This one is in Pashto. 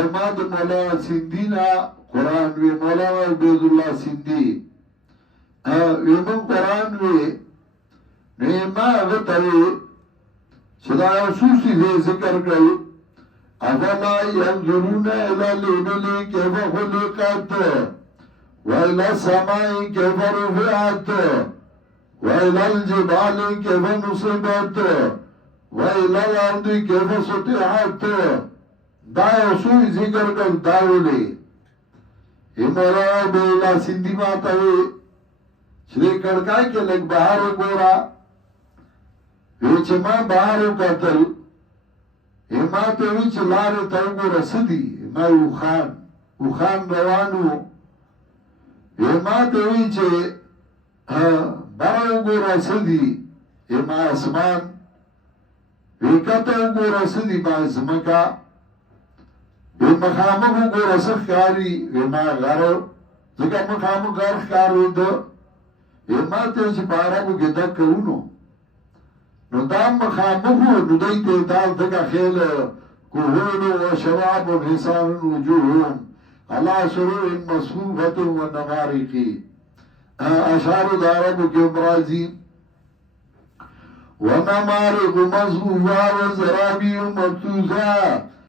او ما د مولانا سندی نا قرآن وی مولانا عبید اللہ سندی ویمون قرآن وی نیما اغتاوی چدا یوسوسی دے ذکر کئی افلا ینظرون الى الابل کیف خلقت وإلى السماء كيف رفعت وإلى الجبال كيف نصبت وإلى الأرض كيف سطحت دا یوسوی ذکر کر داولی مولانا بیلا سندی ماتوی شری کڑکائی کے لگ بہارو گورا ویچ ما بہارو قتل ما توی چه لار تاو گورا سدی ما اوخان روانو ما توی چه براو گورا سدی ما اسمان ویکتاو گورا سدی ما اسمکا مخامخو گورا سخکاری ما غرو زکا مخامخ غرخ کارو دو ما توی چه بارابو گدک کونو نو دام مخامخو نو دی تیتال دکا خیل کوهونو و شراب و حسان وجوهون اللہ سرور مصفوفت و نمارقی اشار داربو کے امراضی و نمارق مصفوفا و زرابی و مبتوزا